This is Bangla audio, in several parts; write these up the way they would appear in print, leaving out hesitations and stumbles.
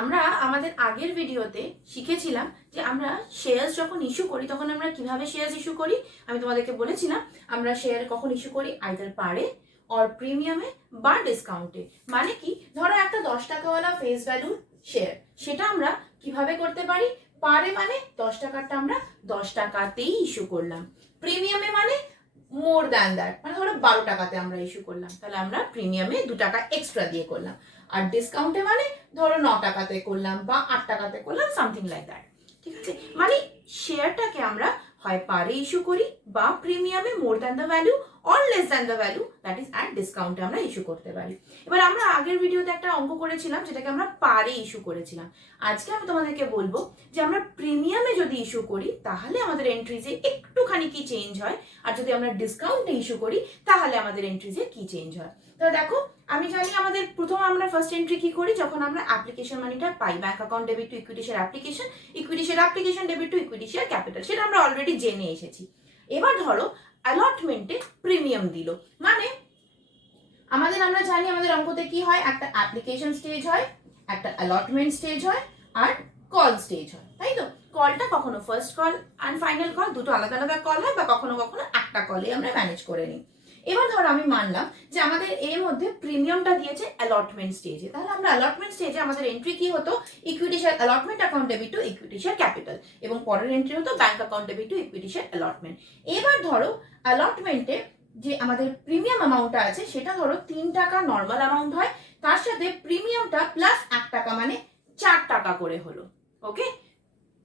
আমরা আমাদের আগের ভিডিওতে শিখেছিলাম যে আমরা শেয়ার্স যখন ইস্যু করি তখন আমরা কিভাবে শেয়ার্স ইস্যু করি। আমি তোমাদেরকে বলেছিলাম আমরা শেয়ার কখন ইস্যু করি, আইদার পারে অর প্রিমিয়ামে বা ডিসকাউন্টে। মানে কি, ধরো একটা 10 টাকাওয়ালা ফেস ভ্যালু শেয়ার, সেটা আমরা কিভাবে করতে পারি? পারে মানে 10 টাকাটা আমরা 10 টাকাতেই ইস্যু করলাম, প্রিমিয়ামে মানে মোর দ্যান দ্যাট, মানে ধরো 12 টাকাতে আমরা ইস্যু করলাম, তাহলে আমরা প্রিমিয়ামে 2 টাকা এক্সট্রা দিয়ে করলাম। আর ডিসকাউন্টে মানে ধরো 9 টাকাতে করলাম বা 8 টাকাতে করলাম, সামথিং লাইক দ্যাট। ঠিক আছে, মানে শেয়ারটাকে আমরা হয় পারে ইস্যু করি বা প্রিমিয়ামে more than the value or less than the value, that is at ডিসকাউন্টে আমরা ইস্যু করতে পারি। এবার আমরা আগের ভিডিওতে একটা অঙ্ক করেছিলাম যেটাকে আমরা পারে ইস্যু করেছিলাম। আজকে আমি তোমাদেরকে বলবো যে আমরা প্রিমিয়ামে যদি ইস্যু করি তাহলে আমাদের এন্ট্রিজে একটুখানি কি চেঞ্জ হয়, আর যদি আমরা ডিসকাউন্টে ইস্যু করি তাহলে আমাদের এন্ট্রিজে কি চেঞ্জ হয়। তো দেখো, আমি জানি আমাদের প্রথম আমরা ফার্স্ট এন্ট্রি কি করি, যখন আমরা অ্যাপ্লিকেশন মানিটা পাই, bank account debit to equity share application, equity share application debit to equity share capital, সেটা আমরা অলরেডি জেনে এসেছি। এবার ধরো অ্যালটমেন্টে প্রিমিয়াম দিল, মানে আমাদের আমরা জানি আমাদের অঙ্কতে কি হয়, একটা অ্যাপ্লিকেশন স্টেজ হয়, একটা অ্যালটমেন্ট স্টেজ হয়, আর কল স্টেজ হয়, তাই তো? কলটা কখনো first call and final call, দুটো আলাদা আলাদা কল হয়, বা কখনো কখনো একটা কলে আমরা ম্যানেজ করে নিই। এবার ধরো আমি মানলাম যে আমাদের এর মধ্যে প্রিমিয়ামটা দিয়েছে অ্যালটমেন্ট স্টেজে, তাহলে আমরা অ্যালটমেন্ট স্টেজে আমাদের এন্ট্রি কি হতো, equity share allotment account debit to equity share capital, এবং পরের এন্ট্রি হতো bank account debit to equity share allotment. এবার ধরো অ্যালটমেন্টে যে আমাদের প্রিমিয়াম অ্যামাউন্টটা আছে সেটা ধরো 3 টাকা নর্মাল অ্যামাউন্ট হয়, তার সাথে প্রিমিয়ামটা প্লাস 1 টাকা মানে 4 টাকা করে হলো। ওকে,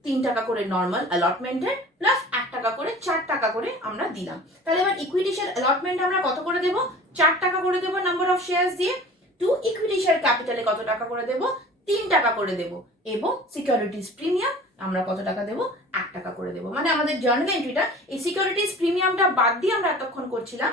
3 টাকা করে নর্মাল অ্যালটমেন্টের প্লাস 1 টাকা করে 4 টাকা করে আমরা দিলাম। তাহলে এবার ইকুইটি শেয়ার অ্যালটমেন্ট আমরা কত করে দেব? 4 টাকা করে দেব নাম্বার অফ শেয়ারস দিয়ে। টু ইকুইটি শেয়ার ক্যাপিটালে কত টাকা করে দেব? 3 টাকা করে দেব। এবং সিকিউরিটিজ প্রিমিয়াম আমরা কত টাকা দেব? 1 টাকা করে দেব। মানে আমাদের জার্নাল এন্ট্রিটা এই সিকিউরিটিজ প্রিমিয়ামটা বাদ দিয়ে আমরা এতক্ষণ করছিলাম,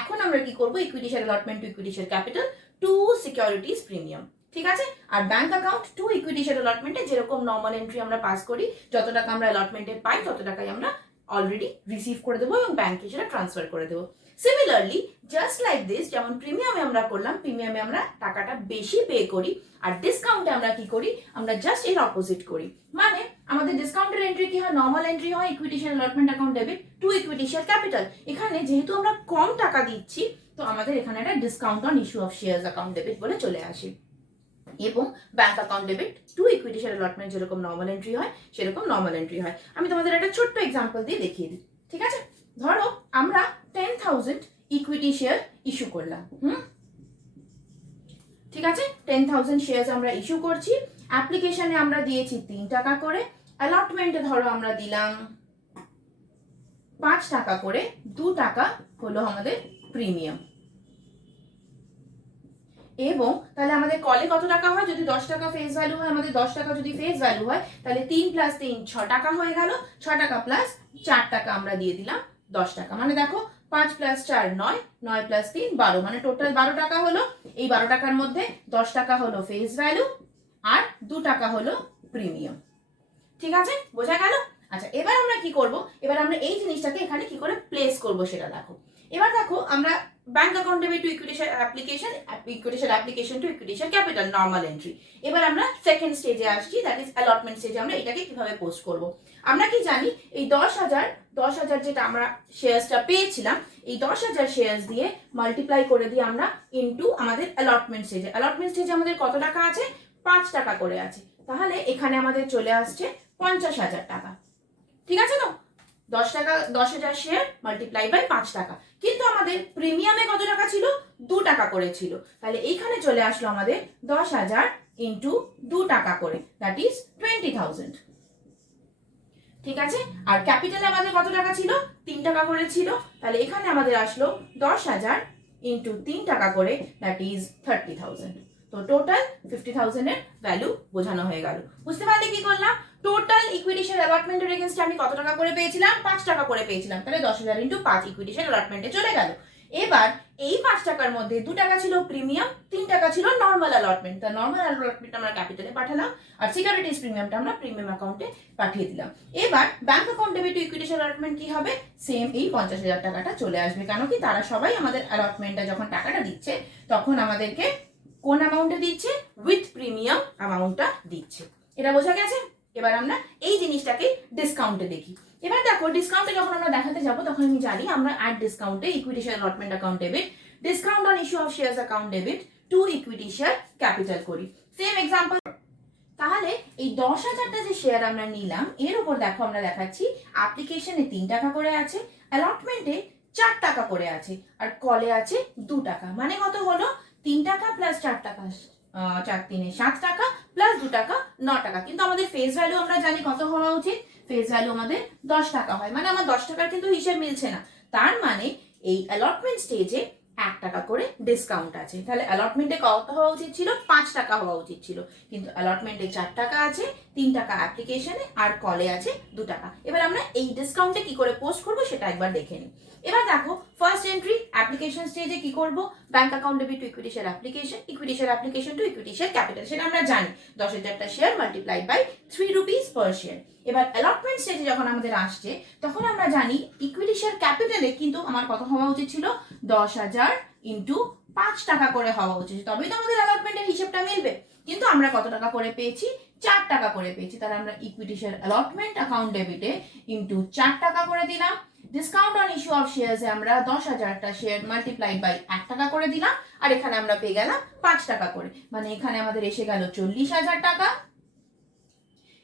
এখন আমরা কি করব, equity share allotment to equity share capital to securities premium. ঠিক আছে, আর bank account to equity share অ্যালটমেন্টে যেরকম নর্মাল এন্ট্রি আমরা পাস করি, যত টাকা আমরা অ্যালটমেন্টে পাই তত টাকাই আমরা অলরেডি রিসিভ করে দেবো এবং ব্যাংকে সেটা ট্রান্সফার করে দেবো। সিমিলারলি জাস্ট লাইক দিস, যেমন প্রিমিয়ামে আমরা করলাম, প্রিমিয়ামে আমরা টাকাটা বেশি পে করি, আর ডিসকাউন্টে আমরা কি করি, আমরা জাস্ট এর অপোজিট করি। মানে আমাদের ডিসকাউন্টের এন্ট্রি কি হয়, নর্মাল এন্ট্রি হয় equity share allotment account debit to equity share capital. এখানে যেহেতু আমরা কম টাকা দিচ্ছি, তো আমাদের এখানে একটা discount on issue of shares account debit বলে চলে আসে, এবং bank account debit to equity share allotment যেরকম নর্মাল এন্ট্রি হয় সেরকম নর্মাল এন্ট্রি হয়। আমি তোমাদের একটা ছোট্ট এক্সাম্পল দিয়ে দেখিয়ে দিই। ঠিক আছে, ধরো আমরা 10,000 ইকুইটি শেয়ার ইস্যু করলাম। ঠিক আছে, 10,000 শেয়ার আমরা ইস্যু করছি, অ্যাপ্লিকেশনে আমরা দিয়েছি 3 টাকা করে, অ্যালটমেন্টে ধরো আমরা দিলাম 5 টাকা করে, 2 টাকা হলো আমাদের প্রিমিয়াম। এবং তাহলে আমাদের কলে কত টাকা হয়, যদি 10 টাকা ফেস ভ্যালু হয়, আমাদের 10 টাকা যদি ফেস ভ্যালু হয়, তাহলে 3 প্লাস 3 6 টাকা হয়ে গেল, 6 টাকা প্লাস 4 টাকা আমরা দিয়ে দিলাম 10 টাকা। মানে দেখো 5 প্লাস 4 9, 9 প্লাস 3 12, মানে টোটাল 12 টাকা হলো। এই 12 টাকার মধ্যে 10 টাকা হলো ফেস ভ্যালু আর 2 টাকা হলো প্রিমিয়াম। ঠিক আছে, বোঝা গেল? আচ্ছা, এবার আমরা কি করব, এবার আমরা এই জিনিসটাকে এখানে কি করে প্লেস করব সেটা দেখো। এবার দেখো আমরা bank account debit to equity share application, equity share application to equity share capital normal entry. এবার আমরা সেকেন্ড স্টেজে আসছি, দ্যাট ইজ অ্যালটমেন্ট স্টেজে। আমরা এটাকে কিভাবে পোস্ট করব, আমরা কি জানি, এই 10,000 যেটা আমরা শেয়ারসটা পেয়েছিলাম, এই 10,000 শেয়ারস দিয়ে মাল্টিপ্লাই করে দিয়ে আমরা ইনটু আমাদের অ্যালটমেন্ট স্টেজে, অ্যালটমেন্ট স্টেজে আমাদের কত টাকা আছে, 5 টাকা করে আছে, তাহলে এখানে আমাদের চলে আসছে 50,000 টাকা। ঠিক আছে, তো 10,000 শেয়ার মাল্টিপ্লাই বাই 5 টাকা, কিন্তু আমাদের প্রিমিয়ামে কত টাকা ছিল, 2 টাকা করে ছিল, তাহলে এইখানে চলে আসলো আমাদের 10,000 ইন্টু 2 টাকা করে, দ্যাট ইজ 20,000। ঠিক আছে, আর ক্যাপিটালে আমাদের কত টাকা ছিল, 3 টাকা করে ছিল, তাহলে এখানে আমাদের আসলো 10,000 ইন্টু 3 টাকা করে, দ্যাট ইজ 30,000। তো টোটাল 50,000 এর ভ্যালু বোঝানো হয়ে গেল। বুঝতে পারলে কি করলাম, টোটাল ইকুইটি শেয়ার অ্যালটমেন্টের এগেইনস্টে আমি কত টাকা করে পেয়েছিলাম, 5 টাকা করে পেয়েছিলাম, তাহলে 10,000 ইন্টু 5 ইকুইটি শেয়ার অ্যালটমেন্টে চলে গেল। এবার এই 5 টাকার মধ্যে 2 টাকা ছিল প্রিমিয়াম, 3 টাকা ছিল নর্মাল অ্যালটমেন্ট, তার নর্মাল অ্যালটমেন্ট আমরা ক্যাপিটালে পাঠালাম, আর সিকিউরিটিজ প্রিমিয়ামটা আমরা প্রিমিয়াম অ্যাকাউন্টে পাঠিয়ে দিলাম। এবার bank account debit to equity share allotment কি হবে, সেম এই 50,000 টাকাটা চলে আসবে, কারণ কি তারা সবাই আমাদের অ্যালটমেন্টটা যখন টাকাটা দিচ্ছে তখন আমাদেরকে কোন অ্যামাউন্টে দিচ্ছে, উইথ প্রিমিয়াম অ্যামাউন্টটা দিচ্ছে। এটা বোঝা গেছে? এবার আমরা এই জিনিসটাকে ডিসকাউন্টে দেখি। এবার দেখো ডিসকাউন্টে যখন আমরা দেখাতে যাব তখন আমি জানি আমরা অ্যাট ডিসকাউন্টে equity share allotment account debit, discount on issue of shares account debit to equity share capital করি। Same example. তাহলে এই 10,000টা যে শেয়ার আমরা নিলাম এর উপর দেখো আমরা দেখাচ্ছি অ্যাপ্লিকেশনে 3 টাকা করে আছে, অ্যালটমেন্টে 4 টাকা করে আছে, আর কলে আছে 2 টাকা। মানে কত হলো? 3 টাকা প্লাস 4 টাকা, 4 3 7 টাকা প্লাস 2 টাকা 9 টাকা। কিন্তু আমাদের ফেস ভ্যালু আমরা জানি কত হওয়া উচিত? ফেস ভ্যালু আমাদের 10 টাকা হয়। মানে আমার 10 টাকার কিন্তু হিসেব মিলছে না। তার মানে এই অ্যালটমেন্ট স্টেজে 1 টাকা করে ডিসকাউন্ট আছে। তাহলে অ্যালটমেন্টে কত হওয়া উচিত ছিল? 5 টাকা হওয়া উচিত ছিল। কিন্তু অ্যালটমেন্টে 4 টাকা আছে, 3 টাকা অ্যাপ্লিকেশনে, আর কলে আছে 2 টাকা। এবার আমরা এই ডিসকাউন্টে কি করে পোস্ট করব সেটা একবার দেখে নিই। এবার দেখো ফার্স্ট এন্ট্রি অ্যাপ্লিকেশন স্টেজে কি করব? Bank account debit to equity share application, equity share application to equity share capital. সেটা আমরা জানি 10,000টা share multiplied by 3 rupees per share. এবার অ্যালটমেন্ট স্টেজে যখন আমাদের আসছে তখন আমরা জানি ইকুইটি শেয়ার ক্যাপিটালে কিন্তু আমার কত হওয়া উচিত ছিল? 10,000 ইন্টু 5 টাকা করে হওয়া উচিত, তবেই তো আমাদের অ্যালটমেন্টের হিসেবটা মিলবে। কিন্তু আমরা কত টাকা করে পেয়েছি? 4 টাকা করে পেয়েছি। তাহলে আমরা ইকুইটি শেয়ার অ্যালটমেন্ট অ্যাকাউন্ট ডেবিটে ইন্টু 4 টাকা করে দিলাম। ডিসকাউন্ট অন ইস্যু অফ শেয়ার্সে আমরা 10,000টা শেয়ার মাল্টিপ্লাইড বাই 1 টাকা করে দিলাম, আর এখানে আমরা পেয়ে গেলাম 5 টাকা করে। মানে এখানে আমাদের এসে গেল 40,000 টাকা,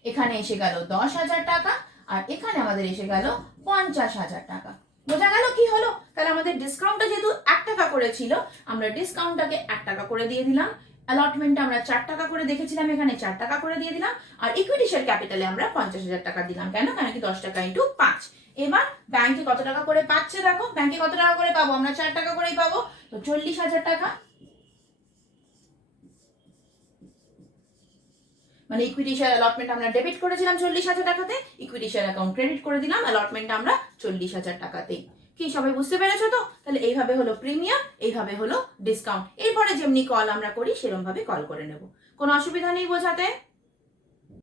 এখানে এসে গেল 10,000 টাকা, আর এখানে আমাদের এসে গেল 50,000 টাকা। বোঝা গেল কি হলো? তাহলে আমাদের ডিসকাউন্টটা যেহেতু 1 টাকা করে ছিল, আমরা ডিসকাউন্টটাকে 1 টাকা করে দিয়ে দিলাম। অ্যালটমেন্টটা আমরা 4 টাকা করে দেখেছিলাম, এখানে 4 টাকা করে দিয়ে দিলাম। আর ইকুইটি শেয়ার ক্যাপিটালে আমরা 50,000 টাকা দিলাম। কেন? কারণ কি 10 টাকা ইন্টু 5। এবার ব্যাংকে কত টাকা করে পাচ্ছে দেখো, ব্যাংকে কত টাকা করে পাবো? আমরা 4 টাকা করেই পাবো। তো 40,000 টাকা, মানে ইকুইটি শেয়ার অ্যালটমেন্ট আমরা ডেবিট করেছিলাম 40,000 টাকাতে, ইকুইটি শেয়ার অ্যাকাউন্ট ক্রেডিট করে দিলাম অ্যালটমেন্ট আমরা 40,000 টাকাতে। কি সবাই বুঝতে পেরেছো তো? তাহলে এইভাবে হলো প্রিমিয়াম, এইভাবে হলো ডিসকাউন্ট। এরপরে যেমনি কল আমরা করি সেরকম ভাবে কল করে নেব, কোনো অসুবিধা নেই বোঝাতে।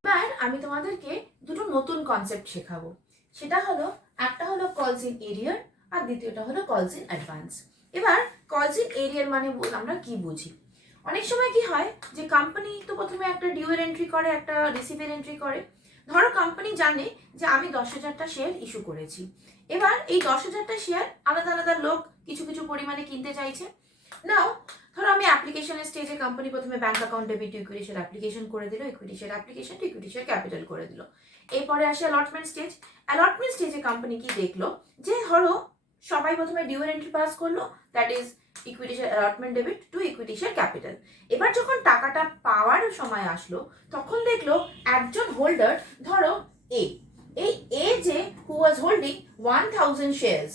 এবার আমি তোমাদেরকে দুটো নতুন কনসেপ্ট শেখাবো। সেটা হলো, একটা হলো কলস ইন এরিয়ার, আর দ্বিতীয়টা হলো কলস ইন অ্যাডভান্স। এবার কলস ইন এরিয়ার মানে আমরা কি বুঝি? অনেক সময় কি হয় যে কোম্পানি তো প্রথমে একটা ডিউয়ের এন্ট্রি করে, একটা রিসিভের এন্ট্রি করে। ধরো কোম্পানি জানে যে আমি 10,000টা শেয়ার ইস্যু করেছি। এবার এই 10,000টা শেয়ার আলাদা আলাদা লোক কিছু কিছু পরিমাণে কিনতে চাইছে। নাও ধরো আমি অ্যাপ্লিকেশনের স্টেজে কোম্পানি প্রথমে bank account debit to equity share application করে দিল, equity share application to equity share capital করে দিল। এরপরে আসে অ্যালটমেন্ট স্টেজ। অ্যালটমেন্ট স্টেজে কোম্পানি কি দেখলো যে ধরো সবাই প্রথমে ডিউয়ের এন্ট্রি পাস করলো, that is equity share allotment debit to equity share capital. এবার যখন টাকাটা পাওয়ার সময় আসলো তখন দেখলো একজন হোল্ডার, ধরো এই এ যে হু ওয়াজ হোল্ডিং 1000 শেয়ার্স,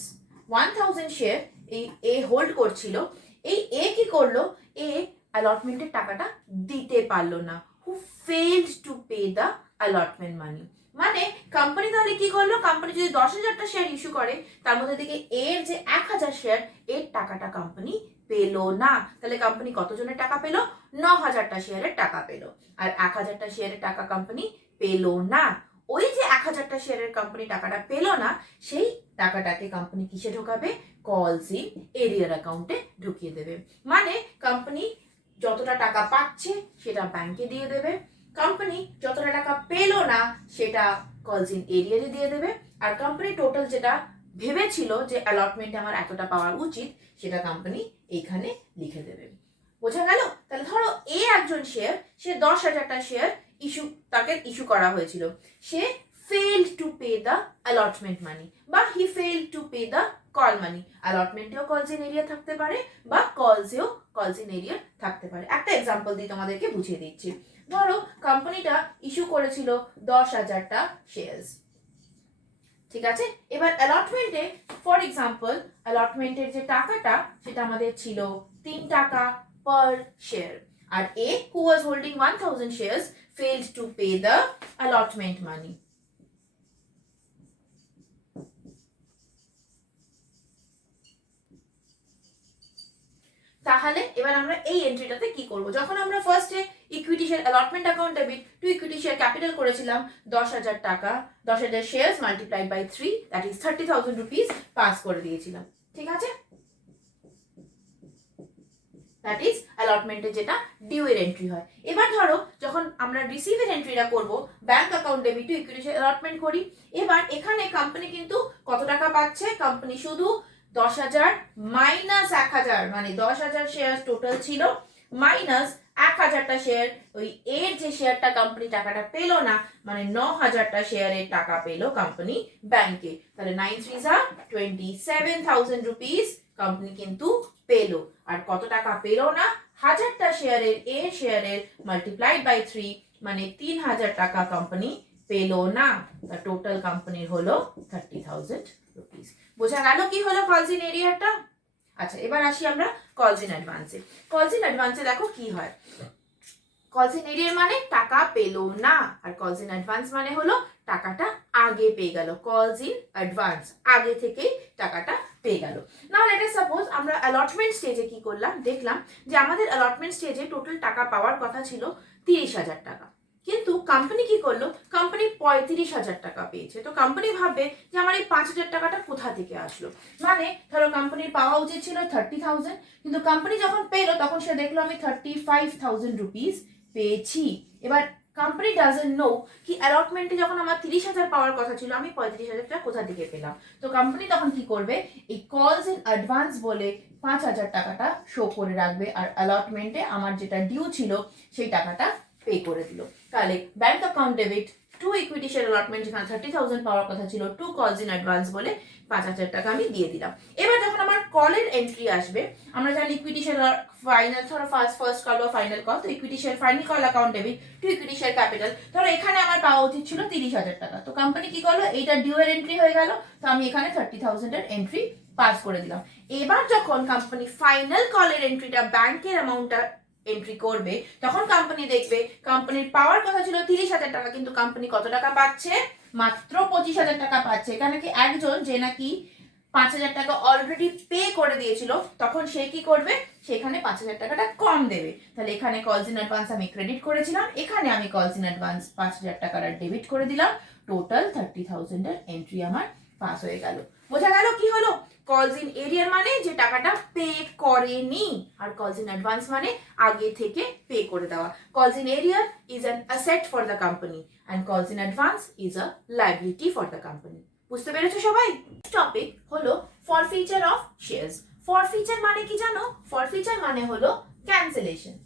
1000 শেয়ার এই এ হোল্ড করছিল, এই এ কি করলো? এ অ্যালটমেন্টের টাকাটা দিতে পারলো না, who failed to pay the allotment money. মানে কোম্পানি তাহলে কি করলো? কোম্পানি যদি 10,000টা শেয়ার ইস্যু করে তার মধ্যে থেকে এর যে 1,000 শেয়ার, এর টাকাটা কোম্পানি পেলো না। তাহলে কোম্পানি কতজনের টাকা পেলো? 9,000টা শেয়ারের টাকা পেলো। আর 1,000টা শেয়ারের টাকা কোম্পানি পেলো না। ওই যে 1,000টা শেয়ারের কোম্পানি টাকাটা পেলো না, সেই টাকাটাকে কোম্পানি কিসে ঢোকাবে? কলস ইন এরিয়ার অ্যাকাউন্টে ঢুকিয়ে দেবে। মানে কোম্পানি যতটা টাকা পাচ্ছে সেটা ব্যাংকে দিয়ে দেবে, কোম্পানি যতটা টাকা পেলো না সেটা কলস ইন এরিয়ারে দিয়ে দেবে, আর কোম্পানি টোটাল যেটা ভেবেছিল যে অ্যালটমেন্টে আমার এতটা পাওয়া উচিত সেটা কোম্পানি এইখানে লিখে দেবে। বোঝা গেল? তাহলে ধরো এ একজন শেয়ার, সে 10,000টা শেয়ার তাকে ইস্যু করা হয়েছিল, সে failed to pay the allotment money বা he failed to pay the call money। allotment-এও calls in area থাকতে পারে বা calls-এও calls in area থাকতে পারে। একটা এক্সাম্পল দিয়ে তোমাদেরকে বুঝিয়ে দিচ্ছি। ধরো কোম্পানিটা ইস্যু করেছিল 10,000টা শেয়ার্স, ঠিক আছে? এবার অ্যালটমেন্টে ফর এক্সাম্পল অ্যালটমেন্টের যে টাকাটা সেটা আমাদের ছিল 3 টাকা পার শেয়ার, আর এ who was holding 1000 shares failed to pay the allotment money। তাহলে এবার আমরা এই এন্ট্রিটাতে কি করব? যখন আমরা ফার্স্টে equity share allotment account debit to equity share capital করেছিলাম 10,000 টাকা, 10,000 shares multiplied by 3 that is 30,000 rupees pass করে দিয়েছিলাম, ঠিক আছে? দ্যাট ইজ অ্যালটমেন্টে যেটা ডিউ এর এন্ট্রি হয়। এবার ধরো যখন আমরা আমরা রিসিভের এন্ট্রিটা করব bank account debit to equity share allotment করি। এবার এখানে কোম্পানি কিন্তু কত টাকা পাচ্ছে, কোম্পানি শুধু 10,000 মাইনাস 1,000, মানে 10,000 শেয়ার টোটাল ছিল মাইনাস 1,000টা শেয়ার, ওই এর যে শেয়ারটা কোম্পানি টাকাটা পেলো না, মানে 9,000টা শেয়ারের টাকা পেলো কোম্পানি ব্যাংকে। তাহলে 9 3 27,000 রুপিস কোম্পানি কিন্তু পেলো। আর কত টাকা পেলো না, 1000টা শেয়ারের এ শেয়ারের মাল্টিপ্লাইড বাই 3, মানে 3,000 টাকা কোম্পানি পেলো না। টোটাল কোম্পানির হলো 30,000 রুপিস। বোঝা গেল কি হলো কলস ইন এরিয়ারটা? আচ্ছা, এবার আসি আমরা কলস ইন অ্যাডভান্সে। কলস ইন অ্যাডভান্সে দেখো কি হয়, কলস ইন এরিয়ার মানে টাকা পেলো না, আর কলস ইন অ্যাডভান্স মানে হলো টাকাটা আগে পেয়ে গেল। কলস ইন অ্যাডভান্স আগে থেকেই টাকাটা পেয়ে গেল। নাও লেট আস সাপোজ আমরা অ্যালটমেন্ট স্টেজে কি করলাম, দেখলাম যে আমাদের অ্যালটমেন্ট স্টেজে টোটাল টাকা পাওয়ার কথা ছিল 30,000 টাকা, কিন্তু কোম্পানি কি করলো, কোম্পানি 35,000 টাকা পেয়েছে। তো কোম্পানি ভাববে যে আমার এই 5,000 টাকাটা কোথা থেকে আসলো, মানে ধরো কোম্পানির পাওয়া উচিত ছিল 30,000, কিন্তু কোম্পানি যখন পেলো তখন সে দেখলো আমি 35,000 রুপিস পেয়েছি। এবার কোম্পানি ডাজন্ট নো কি অ্যালটমেন্টে যখন আমার 30,000 পাওয়ার কথা ছিল আমি 35,000 টাকা কোথা থেকে পেলাম। তো কোম্পানি তখন কি করবে, এই কলস ইন অ্যাডভান্স বলে 5,000 টাকাটা শো করে রাখবে, আর অ্যালটমেন্টে আমার যেটা ডিউ ছিল সেই টাকাটা পে করে দিল। তাহলে bank account debit to equity share allotment, যেখানে 30,000 পাওয়ার কথা ছিল, টু কলস ইন অ্যাডভান্স বলে 5,000 টাকা আমি দিয়ে দিলাম। এবার যখন আমার কলের এন্ট্রি আসবে, আমরা জানি ইকুইটি শেয়ার ফাইনাল, ধরো ফার্স্ট কল বা ফাইনাল কল, তো equity share final call account debit to equity share capital, ধরো এখানে আমার পাওয়া উচিত ছিল 30,000 টাকা। তো কোম্পানি কি করলো, এইটা ডিউ এর এন্ট্রি হয়ে গেল, তো আমি এখানে 30,000 এর এন্ট্রি পাস করে দিলাম। এবার যখন কোম্পানি ফাইনাল কলের এন্ট্রিটা ব্যাংকের অ্যামাউন্টটা এন্ট্রি করবে, তখন কোম্পানি দেখবে কোম্পানির পাওয়ার কথা ছিল 30,000 টাকা, কিন্তু কোম্পানি কত টাকা পাচ্ছে, মাত্র 25,000 টাকা পাচ্ছে। এখানে কি একজন যে নাকি 5,000 টাকা অলরেডি পে করে দিয়েছিল, তখন সে কি করবে, সেখানে 5,000 টাকাটা কম দেবে। তাহলে এখানে কলস ইন অ্যাডভান্স আমি ক্রেডিট করেছিলাম, এখানে আমি কলস ইন অ্যাডভান্স 5,000 টাকাটা ডেবিট করে দিলাম, টোটাল 30,000 এর এন্ট্রি আমার পাস হয়ে গেল। বোঝা গেল কি হলো, কলস ইন এরিয়ার মানে যে টাকাটা পে করেনি, আর কলস ইন অ্যাডভান্স মানে আগে থেকে পে করে দেওয়া। কলস ইন এরিয়ার is an asset for the company and কলস in advance is a liability for the company. বুঝতে পেরেছো সবাই? টপিক হলো ফরফিচার অফ শেয়ারস। ফরফিচার মানে কি জানো? ফরফিচার মানে হলো ক্যান্সেলেশন,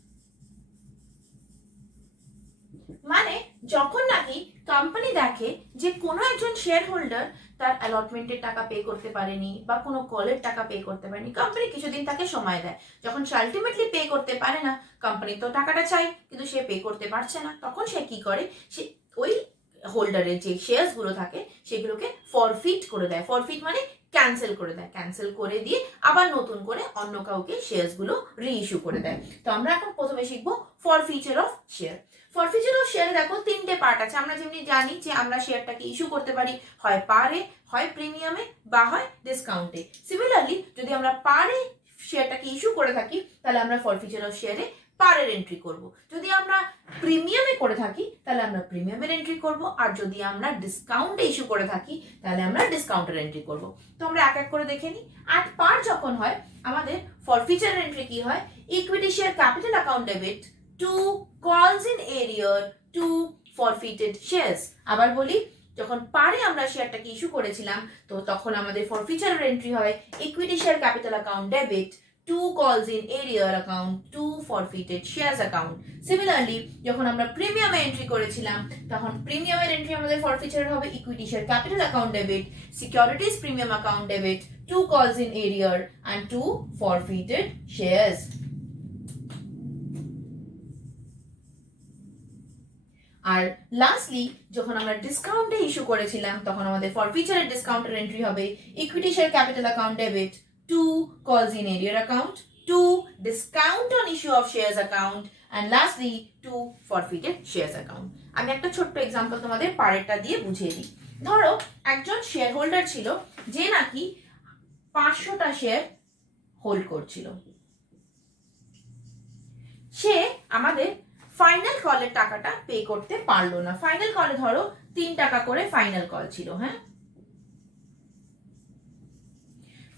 মানে যখন নাকি কোম্পানি দেখে যে কোনো একজন শেয়ার হোল্ডার তার অ্যালটমেন্টের টাকা পে করতে পারেনি বা কোনো কলের টাকা পে করতে পারেনি, কোম্পানি কিছুদিন তাকে সময় দেয়। যখন সে আলটিমেটলি পে করতে পারে না, কোম্পানি তো টাকাটা চাই কিন্তু সে পে করতে পারছে না, তখন সে কি করে, সে ওই হোল্ডারের যে শেয়ারস গুলো থাকে সেগুলোকে ফরফিট করে দেয়। ফরফিট মানে ক্যান্সেল করে দেয়, ক্যান্সেল করে দিয়ে আবার নতুন করে অন্য কাউকে শেয়ারস গুলো রিইস্যু করে দেয়। তো আমরা এখন প্রথমে শিখবো ফরফিচার অফ শেয়ার। ফরফিচার অফ শেয়ারে দেখো তিনটে পার্ট আছে। আমরা যেমনি জানি যে আমরা শেয়ারটাকে ইস্যু করতে পারি হয় পারে, হয় প্রিমিয়ামে, বা হয় ডিসকাউন্টে। সিমিলারলি যদি আমরা পারে শেয়ারটাকে ইস্যু করে থাকি তাহলে আমরা ফরফিচার অফ শেয়ারে পারের এন্ট্রি করব। যদি আমরা প্রিমিয়ামে করে থাকি তাহলে আমরা প্রিমিয়ামের এন্ট্রি করব, আর যদি আমরা ডিসকাউন্টে ইস্যু করে থাকি তাহলে আমরা ডিসকাউন্টের এন্ট্রি করব। তো আমরা এক এক করে দেখে নিই। অ্যাট পার যখন হয় আমাদের ফরফিচার এন্ট্রি কি হয়, equity share capital account debit to calls in এরিয়ার টু ফরফিটেড শেয়ারস। আবার বলি, যখন পারে আমরা শেয়ারটাকে ইস্যু করেছিলাম তো তখন আমাদের ফরফিচারের এন্ট্রি হয় equity share capital account debit to calls in arrear account two forfeited shares account. Similarly যখন আমরা প্রিমিয়ামে এন্ট্রি করেছিলাম তখন প্রিমিয়ামের এন্ট্রি আমাদের ফরফিচারের হবে equity share capital account debit securities premium account debit to calls in arrear and to forfeited shares. আর লাস্টলি যখন আমরা ডিসকাউন্টে ইস্যু করেছিলাম তখন আমাদের ফরফিচারের ডিসকাউন্টের এন্ট্রি হবে equity share capital account debit to calls in arrear account to discount on issue of shares account and lastly to forfeited shares account. আমি একটা ছোট্ট এক্সাম্পল তোমাদের পারেরটা দিয়ে বুঝিয়ে দিই। ধরো একজন শেয়ার হোল্ডার ছিল যে নাকি 500টা শেয়ার হোল্ড করছিল, সে আমাদের ফাইনাল কলের টাকাটা পে করতে পারলো না। ফাইনাল কলে ধরো 3 টাকা করে ফাইনাল কল ছিল, হ্যাঁ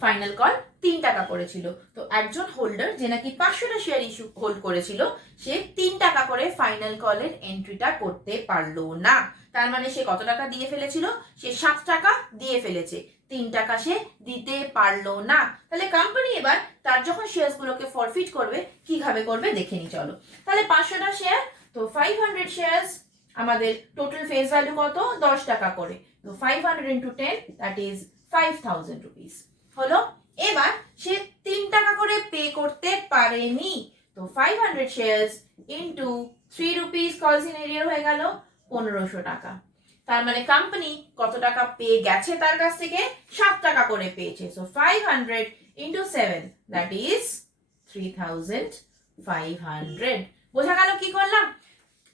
ফাইনাল কল 3 টাকা করেছিল। তো একজন হোল্ডার যে নাকি 500টা শেয়ার ইস্যু হোল্ড করেছিল, সে 3 টাকা করে ফাইনাল কলের এন্ট্রিটা করতে পারলো না। তার মানে সে কত টাকা দিয়ে ফেলেছিল? সে 7 টাকা দিয়ে ফেলেছে, 3 টাকা সে দিতে পারলো না। তাহলে কোম্পানি এবার তার যখন শেয়ারস গুলোকে ফরফিট করবে, কিভাবে করবে দেখে নি চলো। তাহলে 500টা শেয়ার, তো 500 শেয়ারস, আমাদের টোটাল ফেস ভ্যালু কত? 10 টাকা করে। তো 500 into 10 দ্যাট ইজ 5000 রুপিস হলো। এবার সে 3 টাকা করে পে করতে পারেনি, তো 500 শেয়ারস ইনটু 3 রুপিস কলস ইন এরিয়ার হয়ে গেল 1500 টাকা। তার মানে কোম্পানি কত টাকা পেয়ে গেছে তার কাছ থেকে? 7 টাকা করে পেয়েছে। So 500 into 7 that is 3500। বোঝা গেল কি করলাম?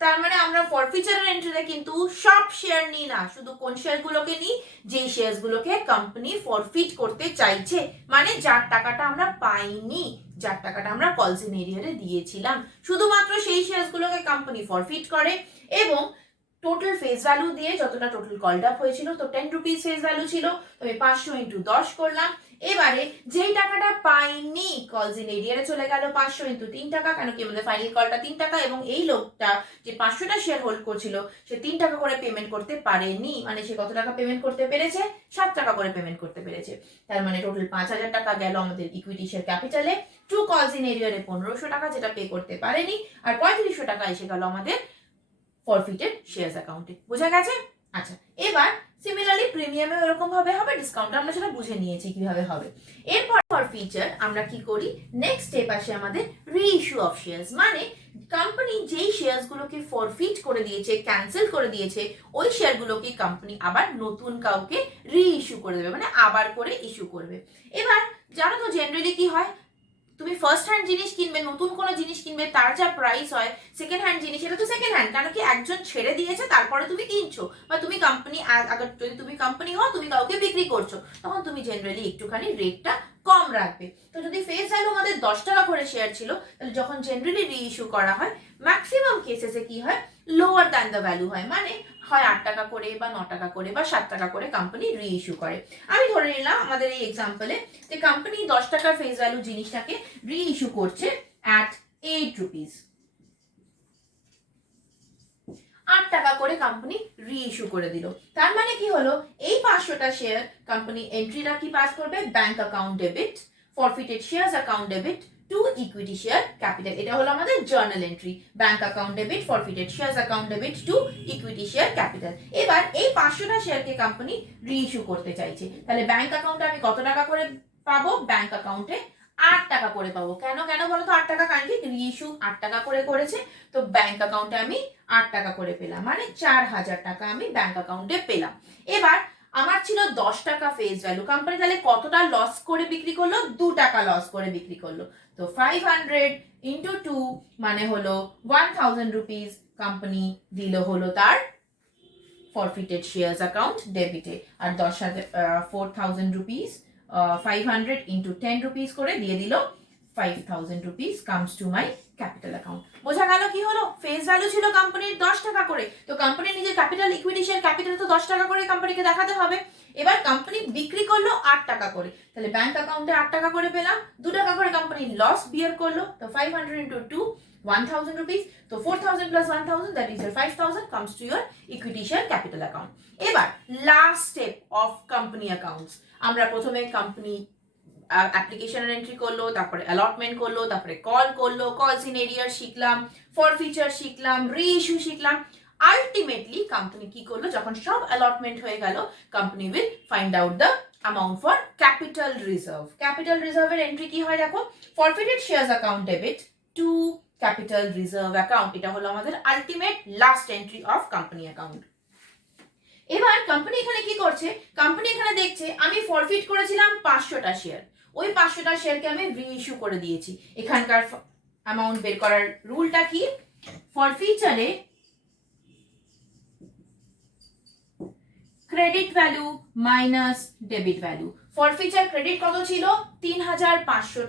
তার মানে আমরা ফরফিচারের এন্ট্রিতে কিন্তু সব শেয়ার নিই না, শুধু কোন শেয়ার গুলোকে নিই? যেই শেয়ার গুলোকে কোম্পানি ফরফিট করতে চাইছে, মানে যার টাকাটা আমরা পাইনি, যার টাকাটা আমরা কলস ইন এরিয়ারে দিয়েছিলাম, শুধুমাত্র সেই শেয়ার গুলোকে কোম্পানি ফরফিট করে। এবং টোটাল ফেস ভ্যালু দিয়ে যতটা টোটাল কলড আপ হয়েছিল, তো 10 রুপিস ফেস ভ্যালু ছিল, তো আমি 500 ইন্টু 10 করলাম। এবারে যেই টাকাটা পাইনি, কলস ইন এরিয়ারে চলে গেল 500 ইন্টু 3 টাকা, কেন কি আমাদের ফাইনাল কলটা 3 টাকা, এবং এই লোকটা যে 500টা শেয়ার হোল্ড করছিল, সে 3 টাকা করে পেমেন্ট করতে পারেনি, মানে সে কত টাকা পেমেন্ট করতে পেরেছে? 7 টাকা করে পেমেন্ট করতে পেরেছে। তার মানে টোটাল 5000 টাকা গেল আমাদের equity share ক্যাপিটালে, two calls in এরিয়ারে 1500 টাকা যেটা পে করতে পারেনি, আর 3500 টাকা এসে গেল আমাদের ফরফিটেড শেয়ারস অ্যাকাউন্টে। বোঝা গেছে? আচ্ছা, এবার সিমিলারলি প্রিমিয়ামে এরকম ভাবে হবে, ডিসকাউন্ট আমরা সেটা বুঝে নিয়েছি কিভাবে হবে। এরপর ফরফিচার আমরা কি করি? নেক্সট স্টেপ আসে আমাদের রিইস্যু অফ শেয়ারস। মানে কোম্পানি যেই শেয়ারস গুলোকে ফরফিট করে দিয়েছে, ক্যান্সেল করে দিয়েছে, ওই শেয়ার গুলোকে কোম্পানি আবার নতুন কাউকে রিইস্যু করে দেবে, মানে আবার করে ইস্যু করবে। এবার জানো তো জেনারেলি কি হয়, তুমি ফার্স্ট হ্যান্ড জিনিস কিনবে, নতুন কোনো জিনিস কিনবে, তার যা প্রাইস হয়, সেকেন্ড হ্যান্ড জিনিস এটা তো সেকেন্ড হ্যান্ড, কারণ কি একজন ছেড়ে দিয়েছে তারপরে তুমি কিনছো, বা তুমি কোম্পানি, আগে যদি তুমি কোম্পানি হও, তুমি কাউকে বিক্রি করছো, তখন তুমি জেনারেলি একটুখানি রেটটা কম রাখবে। তো যদি ফেস ভ্যালু আমাদের 10 টাকা করে শেয়ার ছিল, তাহলে যখন জেনারেলি রিইস্যু করা হয়, ম্যাক্সিমাম কেসেসে কি হয়? লোয়ার দ্যান দ্য ভ্যালু হয়, মানে হয় 8 টাকা করে, বা 9 টাকা করে, বা 7 টাকা করে কোম্পানি রিইস্যু করে। আমি ধরে নিলাম আমাদের এই এক্সাম্পলে যে কোম্পানি 10 টাকার ফেস ভ্যালু জিনিসটাকে রিইস্যু করছে অ্যাট 8 রুপিস। 8 টাকা করে কোম্পানি রিইস্যু করে দিল। তার মানে কি হলো? এই 500টা শেয়ার কোম্পানি এন্ট্রিটা কি পাস করবে? Bank account debit, ফরফিটেড shares account debit to equity share capital. এটা হলো আমাদের journal entry, bank account debit, ফরফিটেড shares account debit to equity share capital. এবার এই 500টা শেয়ারকে কোম্পানি রিইস্যু করতে চাইছে, তাহলে ব্যাংক অ্যাকাউন্টে আমি কত টাকা করে পাবো? ব্যাংক অ্যাকাউন্টে 8 টাকা করে পাবো। কেন কেন বলো তো 8 টাকা? কারণ কি রিইস্যু 8 টাকা করে করেছে, তো ব্যাংক অ্যাকাউন্টে আমি 8 টাকা করে পেলাম, মানে 4000 টাকা আমি ব্যাংক অ্যাকাউন্টে পেলাম। এবার আমার ছিল 10 টাকা ফেস ভ্যালু, কোম্পানি তাহলে কতটা লস করে বিক্রি করলো? 2 টাকা লস করে বিক্রি করলো। তো 500 ইন্টু 2 মানে হলো 1000 রুপিস কোম্পানি দিল হলো তার ফরফিটেড শেয়ারস অ্যাকাউন্ট ডেবিটে, আর 4000 রুপিস 500 ইন্টু 10 রুপিস করে দিয়ে দিল 5000 rupees comes to my capital account. বোঝা গেল কি হলো? ফেস ভ্যালু ছিল কোম্পানির 10 টাকা করে, তো কোম্পানির নিজের ক্যাপিটাল, ইকুইটি শেয়ার ক্যাপিটাল তো 10 টাকা করে কোম্পানিকে দেখাতে হবে। এবার কোম্পানি বিক্রি করলো 8 টাকা করে, তাহলে ব্যাংক অ্যাকাউন্টে 8 টাকা করে পেলাম, 2 টাকা করে কোম্পানি লস বিয়ার করলো, তো 500 ইন্টু 2 1000 rupees, তো 4000 plus 1000 that is your 5000 comes to your equity share capital account. এবার last step of company accounts, আমরা প্রথমে কোম্পানি অ্যাপ্লিকেশন এন্ট্রি করলো, তারপরে অ্যালটমেন্ট করলো, তারপরে কল করলো, কলস ইন এরিয়ার শিখলাম, ফরফিচার শিখলাম, রিইস্যু শিখলাম। আলটিমেটলি কোম্পানি কি করলো? যখন সব অ্যালটমেন্ট হয়ে গেল, company will find out the amount for capital reserve. Capital রিজার্ভের এন্ট্রি কি হয় দেখো, forfeited shares account debit to capital reserve account. এটা হলো আমাদের ultimate last entry of company account. এবার কোম্পানি এখানে কি করছে? কোম্পানি এখানে দেখছে আমি ফরফিট করেছিলাম 500টা শেয়ার, ওই 500টা শেয়ারকে আমি রিইস্যু করে দিয়েছি। এখানকার অ্যামাউন্ট বের করার রুলটা কি? ফরফিচারে credit value minus debit value. Forfeiture credit কত ছিল 3,500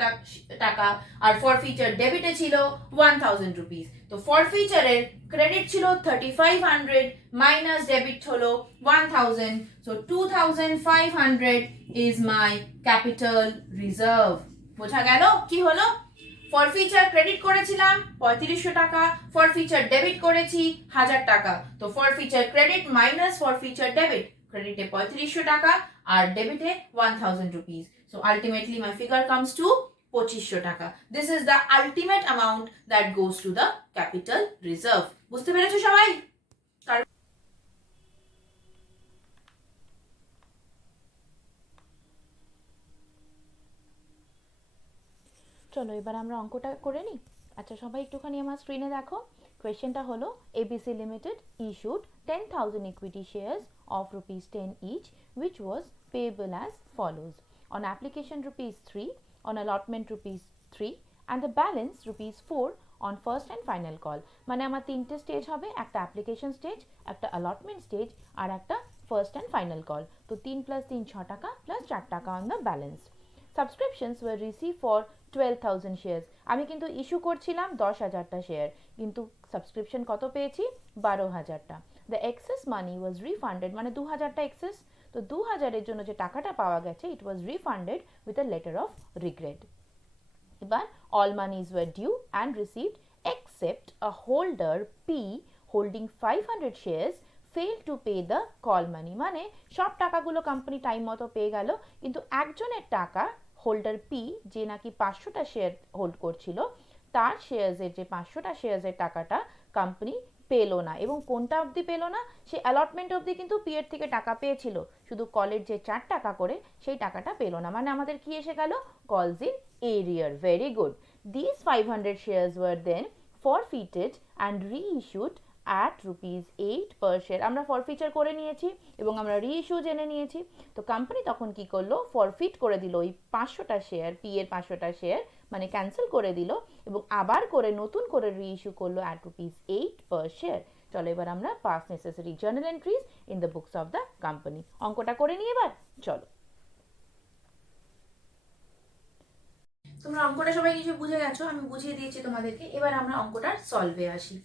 টাকা, আর ফরফিচার ডেবিটে ছিল 1,000 রুপিস। তো ফরফিচারের ক্রেডিট ছিল 3,500 মাইনাস ডেবিট হলো 1,000, so 2,500 is my capital reserve. বোঝা গেল কি হলো? ফরফিচার ক্রেডিট করেছিলাম 3500 টাকা, ফরফিচার ডেবিট করেছি 1000 টাকা। তো ফরফিচার ক্রেডিট মাইনাস ফরফিচার ডেবিট, ক্রেডিটে 3500 টাকা আর ডেবিটে 1000 rupees. So ultimately my figure comes to 2500 টাকা. This is the ultimate amount that goes to the capital reserve. বুঝতে পেরেছো সবাই? চলো এবার আমরা অঙ্কটা করে নিই। আচ্ছা সবাই একটুখানি আমার স্ক্রিনে দেখো। কোয়েশ্চেনটা হলো ABC Limited issued 10,000 equity shares of rupees 10 each which was payable as follows: on application rupees 3, on allotment rupees 3 and the balance rupees 4 on first and final call। মানে আমার তিনটে স্টেজ হবে, একটা অ্যাপ্লিকেশন স্টেজ, একটা allotment স্টেজ আর একটা ফার্স্ট অ্যান্ড ফাইনাল কল। তো 3 + 3 6 টাকা প্লাস 4 টাকা on the balance. Subscriptions were receive for 12,000 shares. আমি কিন্তু ইস্যু করছিলাম 10,000টা শেয়ার, কিন্তু সাবস্ক্রিপশন কত পেয়েছি 12,000টা। The excess money was refunded, মানে 2,000টা এক্সেস, তো 2,000-এর জন্য যে টাকাটা পাওয়া গেছে it was refunded with a letter of regret. এবার all monies were due and received except a holder P holding 500 shares fail to pay the call money. মানে সব টাকাগুলো কোম্পানি টাইম মতো পেয়ে গেল, কিন্তু একজনের টাকা হোল্ডার পি যে নাকি 500টা শেয়ার হোল্ড করছিল, তার শেয়ার্সের যে 500টা শেয়ার্সের টাকাটা কোম্পানি পেলো না। এবং কোনটা অবধি পেলো না? সে অ্যালটমেন্ট অবধি কিন্তু পি এর থেকে টাকা পেয়েছিল, শুধু কলের যে 4 টাকা করে সেই টাকাটা পেলো না। মানে আমাদের কি এসে গেল? কলস ইন এরিয়ার। Very good. This 500 shares were then forfeited and reissued at rupees 8 per share। আমরা ফরফিচার করে নিয়েছি এবং আমরা রিইস্যু জেনে নিয়েছি। তো কোম্পানি তখন কি করলো? ফরফিট করে দিল ওই 500টা শেয়ার, পি এর 500টা শেয়ার, মানে ক্যান্সেল করে দিল এবং আবার করে নতুন করে রিইস্যু করলো at rupees 8 per share। চলো এবার আমরা pass necessary journal entries in the books of the company. অঙ্কটা করে নিই এবার, চলো। তোমরা অঙ্কটা সবাই কিছু বুঝে গেছো, আমি বুঝিয়ে দিয়েছি তোমাদেরকে। এবার আমরা অঙ্কটার সলভে আসি।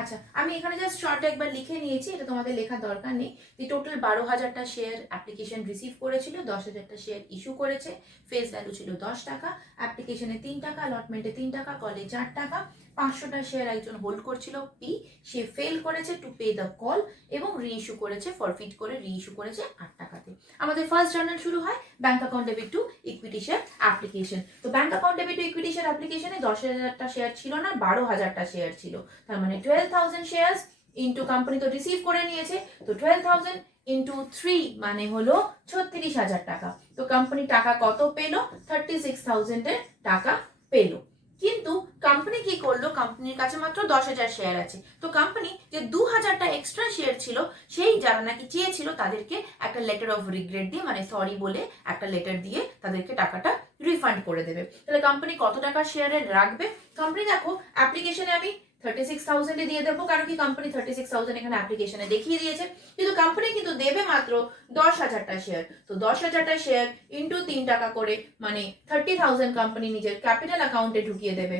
আচ্ছা, আমি এখানে জাস্ট শর্ট একবার লিখে নিয়েছি, এটা তোমাদের লেখার দরকার নেই। যে টোটাল 12,000টা শেয়ার অ্যাপ্লিকেশন রিসিভ করেছিল, 10,000টা শেয়ার ইস্যু করেছে, ফেস ভ্যালু ছিল 10 টাকা, অ্যাপ্লিকেশনে 3 টাকা, অলটমেন্টে 3 টাকা, কলে 4 টাকা, 500টা শেয়ার একজন হোল্ড করছিল পি, সে ফেল করেছে টু পে দ্য কল এবং রিইস্যু করেছে, ফরফিট করে রিইস্যু করেছে 8 টাকাতে। আমাদের ফার্স্ট জার্নাল শুরু হয় bank account debit to equity share application. তো bank account debit to equity share অ্যাপ্লিকেশনে 10,000টা শেয়ার ছিল না, 12,000টা শেয়ার ছিল। তার মানে 12,000 শেয়ার্স ইন্টু কোম্পানি তো রিসিভ করে নিয়েছে, তো 12,000 ইন্টু 3 মানে হলো 36,000 টাকা। তো কোম্পানি টাকা কত পেলো? 36,000 এর টাকা পেলো। কিন্তু কোম্পানি কি করলো? কোম্পানির কাছে মাত্র 10,000 শেয়ার আছে। তো কোম্পানি যে 2,000টা এক্সট্রা শেয়ার ছিল, সেই যারা নাকি চেয়েছিল তাদেরকে একটা লেটার অফ রিগ্রেট দিয়ে, মানে সরি বলে একটা লেটার দিয়ে তাদেরকে টাকাটা রিফান্ড করে দেবে। তাহলে কোম্পানি কত টাকা শেয়ারে রাখবে? কোম্পানি দেখো অ্যাপ্লিকেশনে আমি 36,000 দিয়ে দেবো, কারণ কি কোম্পানি 36,000 এখানে অ্যাপ্লিকেশনে দেখিয়ে দিয়েছে, কিন্তু কোম্পানি কিন্তু দেবে মাত্র 10,000টা শেয়ার। তো 10,000টা শেয়ার ইন্টু 3 টাকা করে মানে 30,000 কোম্পানি নিজের ক্যাপিটাল অ্যাকাউন্টে ঢুকিয়ে দেবে।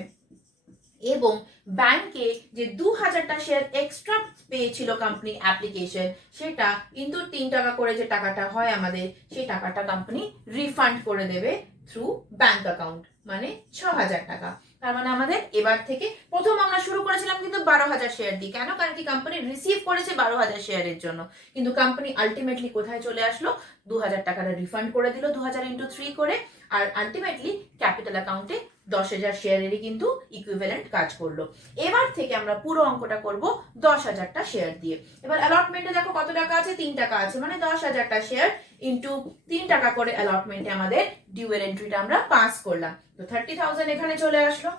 এবং ব্যাংকে যে 2,000টা শেয়ার এক্সট্রা পেয়েছিল কোম্পানি অ্যাপ্লিকেশন, সেটা কিন্তু 3 টাকা করে যে টাকাটা হয় আমাদের, সেই টাকাটা কোম্পানি রিফান্ড করে দেবে থ্রু ব্যাংক অ্যাকাউন্ট, মানে 6,000 টাকা। তার মানে আমাদের এবার থেকে, প্রথম আমরা শুরু করেছিলাম কিন্তু 12,000 শেয়ার দিয়ে। কেন? কারণ কি কোম্পানি রিসিভ করেছে 12,000 শেয়ারের জন্য, কিন্তু কোম্পানি আলটিমেটলি কোথায় চলে আসলো? 2,000 টাকাটা রিফান্ড করে দিল 2,000 ইন্টু 3 করে, আর আলটিমেটলি ক্যাপিটাল অ্যাকাউন্টে 10,000 শেয়ারেরই কিন্তু ইকুইভ্যালেন্ট কাজ করলো। এবার থেকে আমরা পুরো অঙ্কটা করব 10,000টা শেয়ার দিয়ে। এবার অ্যালটমেন্টে দেখো কত টাকা আছে? 3 টাকা আছে, মানে 10,000টা শেয়ার ইন্টু 3 টাকা করে অ্যালটমেন্টে আমাদের ডিউ এর এন্ট্রিটা আমরা পাস করলাম। তো 30,000 এখানে চলে আসলো।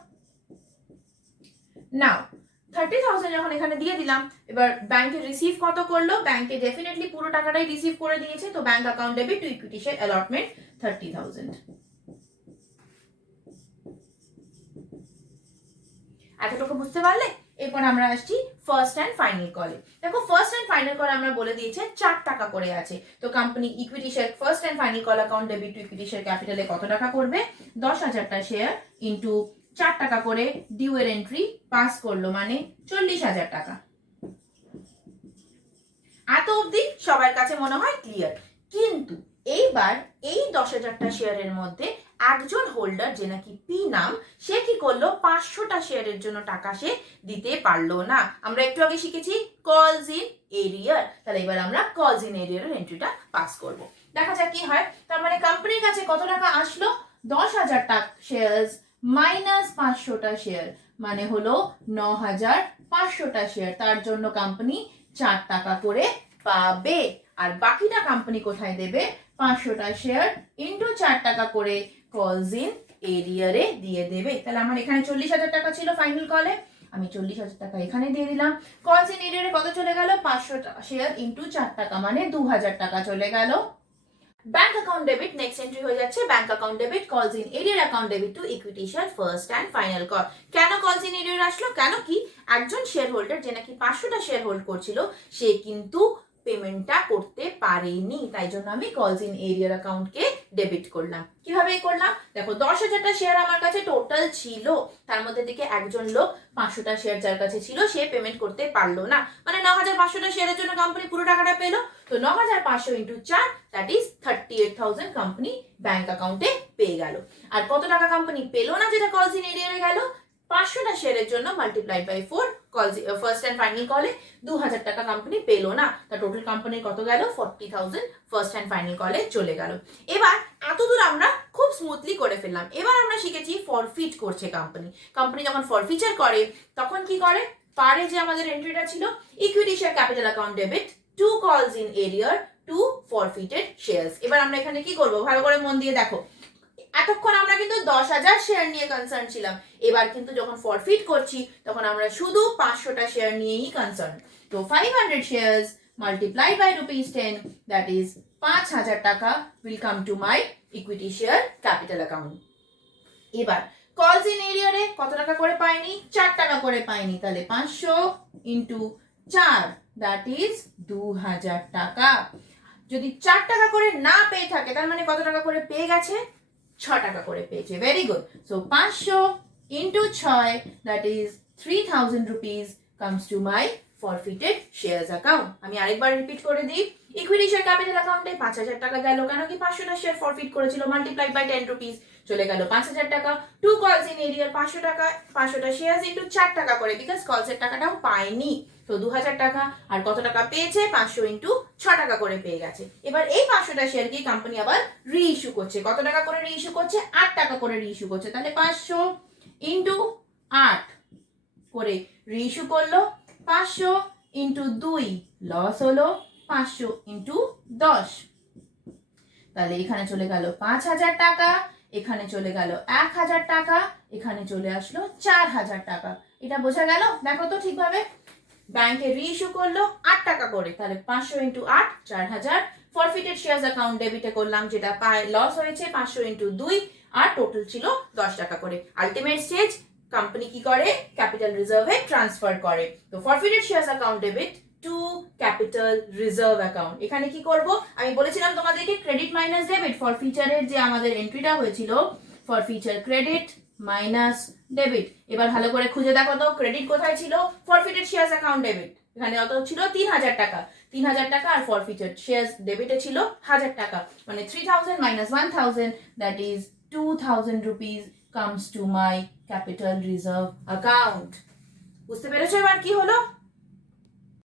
নাও 30,000 যখন এখানে দিয়ে দিলাম, এবার ব্যাংকে রিসিভ কত করলো? ব্যাংকে ডেফিনেটলি পুরো টাকাটাই রিসিভ করে দিয়েছে, তো bank account debit to equity share allotment 30,000। এতটুকু বুঝতে পারলে? এরপর আমরা আসছি ফার্স্ট অ্যান্ড ফাইনাল কলে। দেখো ফার্স্ট অ্যান্ড ফাইনাল কল আমরা বলে দিয়েছে 4 টাকা করে আছে। তো company equity share first and final call account debit to equity share ক্যাপিটালে কত টাকা করবে, 10,000টা শেয়ার ইন্টু 4 টাকা করে ডিউ এর এন্ট্রি পাস করলো, মানে 40,000 টাকা। এত অবধি সবার কাছে মনে হয় ক্লিয়ার। কিন্তু এইবার এই 10,000টা শেয়ারের মধ্যে একজন হোল্ডার, যে নাকি পি নাম, সে কি করলো, 500টা শেয়ারের জন্য টাকা সে দিতে পারলো না। আমরা একটু আগে শিখেছি কলস ইন এরিয়ার, তাহলে এবার আমরা কলস ইন এরিয়ার এন্ট্রিটা পাস করব। দেখা যাক কি হয়। তার মানে কোম্পানির কাছে কত টাকা আসলো, 10,000 টাকা শেয়ারস মাইনাস 500টা শেয়ার, মানে হলো 9,500টা শেয়ার। তার জন্য কোম্পানি 4 টাকা করে পাবে। আর বাকিটা কোম্পানি কোথায় দেবে, 500টা শেয়ার ইন্টু 4 টাকা করে কলস ইন এরিয়ারে দিয়ে দেবে। তাহলে আমার এখানে 40,000 টাকা ছিল ফাইনাল কলে, আমি 40,000 টাকা এখানে দিয়ে দিলাম। কলস ইন এরিয়ারে কত চলে গেল, 500টা শেয়ার ইন্টু 4 টাকা, মানে 2,000 টাকা চলে গেল। Bank account debit next entry হয়ে যাচ্ছে। ব্যাংক অ্যাকাউন্ট ডেবিট কলস in arrear account debit to equity share first and final call. কেন কলস ইন এরিয়ার আসলো, কেন কি একজন শেয়ার হোল্ডার, যে নাকি 500টা শেয়ার হোল্ড করছিল, সে কিন্তু পেমেন্টটা করতে পারেনি, তাই জন্য আমি কলস ইন এরিয়ার অ্যাকাউন্টকে ডেবিট করলাম। কিভাবে করলাম, দেখো 10,000টা শেয়ার আমার কাছে টোটাল ছিল, তার মধ্যে থেকে একজন লোক 500টা শেয়ার যার কাছে ছিল সে পেমেন্ট করতে পারলো না, মানে 9,500টা শেয়ারের জন্য কোম্পানি পুরো টাকাটা পেলো। তো 9,500 into 4 that is 38,000 company bank অ্যাকাউন্টে পেয়ে গেল। আর কত টাকা কোম্পানি পেলো না, যেটা কলস ইন এরিয়ারে গেল, 500টা শেয়ারের জন্য মাল্টিপ্লাইড বাই 4 কলস ফার্স্ট অ্যান্ড ফাইনাল কলে 2,000 টাকা কোম্পানি পেলো না। তা টোটাল কোম্পানির কত গেল, 40,000 ফার্স্ট অ্যান্ড ফাইনাল কলে চলে গেল। এবার এতদূর আমরা খুব স্মুথলি করে ফেললাম। এবার আমরা শিখেছি ফরফিট করছে কোম্পানি। কোম্পানি যখন ফরফিচার করে তখন কি করে, পারে যে আমাদের এন্ট্রিটা ছিল equity share capital account debit to calls in এরিয়ার টু ফরফিটেড শেয়ারস। এবার আমরা এখানে কি করব, ভালো করে মন দিয়ে দেখো। এতক্ষণ আমরা কিন্তু 10,000 শেয়ার নিয়ে কনসার্ন ছিলাম, এবার কিন্তু যখন ফরফিট করছি তখন আমরা শুধু 500টা শেয়ার নিয়েই কনসার্ন। তো 500 shares multiplied by ₹10, that is 5,000 টাকা will come to my equity share capital account. এবার কলস ইন এরিয়ারে কত টাকা করে পাইনি, 4 টাকা করে পাইনি, তাহলে 500 ইন্টু 4 দ্যাট ইজ 2,000 টাকা। যদি 4 টাকা করে না পেয়ে থাকে তার মানে কত টাকা করে পেয়ে গেছে, 6 টাকা করে পেয়েছে। Very good. So 500 into 6 that is 3,000 rupees comes to my forfeited shares account. আমি আরেকবার রিপিট করে দিই, ইকুইটি শেয়ার ক্যাপিটাল অ্যাকাউন্টে 5,000 টাকা গেল, কেন কি 500টা শেয়ার ফরফিট করেছিল, মাল্টিপ্লাইড বাই 10 rupees চলে গেল 5,000 টাকা। টু কলস ইন এরিয়ার 500 টাকা, 500টা শেয়ার ইন্টু 4 টাকা করে, বিকজ কলসের টাকাটাও পায়নি, তো 2,000 টাকা। আর কত টাকা পেয়েছে, 500 ইন্টু 6 টাকা করে পেয়ে গেছে। এবার এই 500টা শেয়ার কি কোম্পানি আবার রিইস্যু করছে, কত টাকা করে রিইস্যু করছে, 8 টাকা করে রিইস্যু করছে, তাহলে 500 ইন্টু 8 করে রিইস্যু করলো। 500 ইন্টু 2 লস হলো, 500 ইন্টু 10, তাহলে এখানে চলে গেল 5,000 টাকা, এখানে চলে গেল 1,000 টাকা, এখানে চলে আসলো 4,000 টাকা। এটা বোঝা গেল, দেখো তো ঠিকভাবে। ব্যাংকে রিইস্যু করলো 8 টাকা করে, তাহলে 500 ইন্টু 8 4,000। ফরফিটেড শেয়ার্স অ্যাকাউন্ট ডেবিটে করলাম, যেটা লস হয়েছে 500 ইন্টু 2, আর টোটাল ছিল 10 টাকা করে। আলটিমেট স্টেজ কোম্পানি কি করে, ক্যাপিটাল রিজার্ভে ট্রান্সফার করে। তো ফরফিটেড shares account debit to capital reserve account. এখানে কি করব, আমি বলেছিলাম তোমাদেরকে ক্রেডিট মাইনাস ডেবিট। ফরফিচারের যে আমাদের এন্ট্রিটা হয়েছিল, ফরফিচার ক্রেডিট মাইনাস ডেবিট। এবার ভালো করে খুঁজে দেখো তো ক্রেডিট কোথায় ছিল, ফরফিটেড শেয়ার্স অ্যাকাউন্ট ডেবিট। এখানে অত ছিল 3,000 টাকা, 3,000 টাকা, আর ফরফিটেড শেয়ার্স ডেবিটে ছিল 1,000 টাকা, মানে 3,000 minus 1,000 that is 2,000 rupees comes to my capital reserve account. বুঝতে পেরেছো এবার কি হলো?